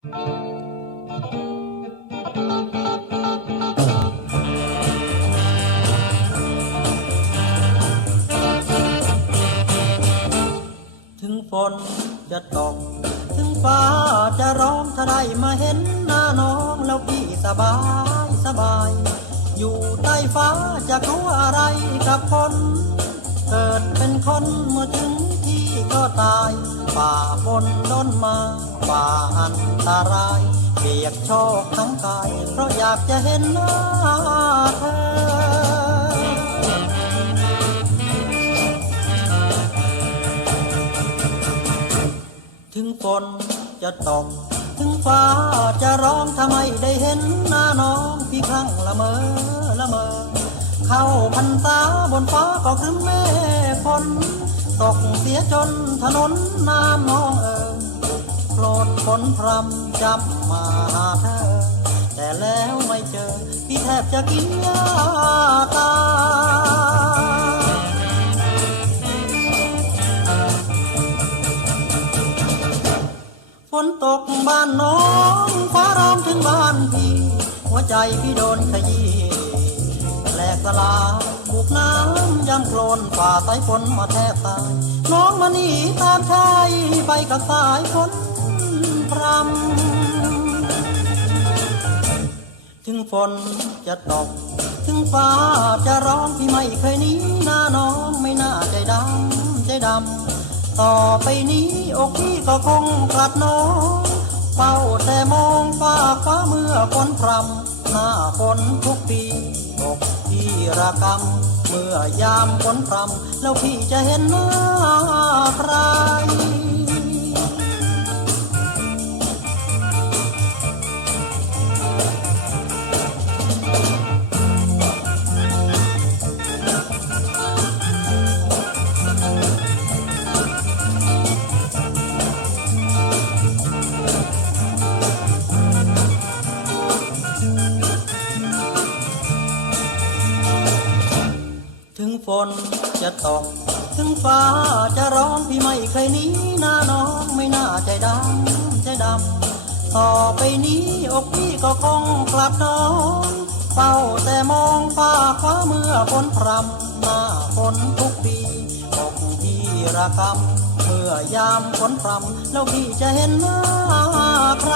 ถึงฝนจะตก ถึงฟ้าจะร้องถ้าได้มาเห็นหน้าน้องแล้วพี่สบายสบาย อยู่ใต้ฟ้าจะกลัวอะไรกับคน เกิดเป็นคนเมื่อถึงที่ก็ตาย ฝ่าฝนล้นมาฝ่าอันตรายเปียกโชกทั้งกาย เพราะอยากจะเห็นหน้าเธอถึงฝนจะตกถึงฟ้าจะร้องทำไมได้เห็นหน้าน้องพี่ครั้งละเมอละเมอ เข้าพันตาบนฟ้าก็ครึ้มเมฆฝน ตกเสียจนถนนน้ำมองเอิงโกรธฝนพรำจำมาหาเธอ แต่แล้วไม่เจอ พี่แทบจะกินยาตายฝนตกบ้านน้องฟ้าร้องถึงบ้านพี่ หัวใจพี่โดนขยี้แหลกสลาบุกหน้ำ ยังโคลนฝ่าสายฝนมาแทบตาย น้องมานีตามชายไปกับสายฝนพรำถึงฝนจะตก ถึงฟ้าจะร้องพี่ไม่เคยหนีหน้าน้องไม่น่าใจดำใจดำต่อไปนี้อกพี่ก็คงกลัดน้องเฝ้าแต่มองฟ้าฟ้าเมื่อฝนพรำหน้าฝนทุกปี อกพี่ระกำเมื่อยามฝนพรำแล้วพี่จะเห็นหน้าใคร ฝนจะตก ถึงฟ้าจะร้องพี่ไม่เคยหนีหน้าน้องไม่น่าใจดำใจดำต่อไปนี้อกพี่ก็คงกลับนองเฝ้าแต่มองฟ้าฟ้าเมื่อฝนพรำหน้าฝนทุกปีอกพี่ระกำเมื่อยามฝนพรำแล้วพี่จะเห็นหน้าใคร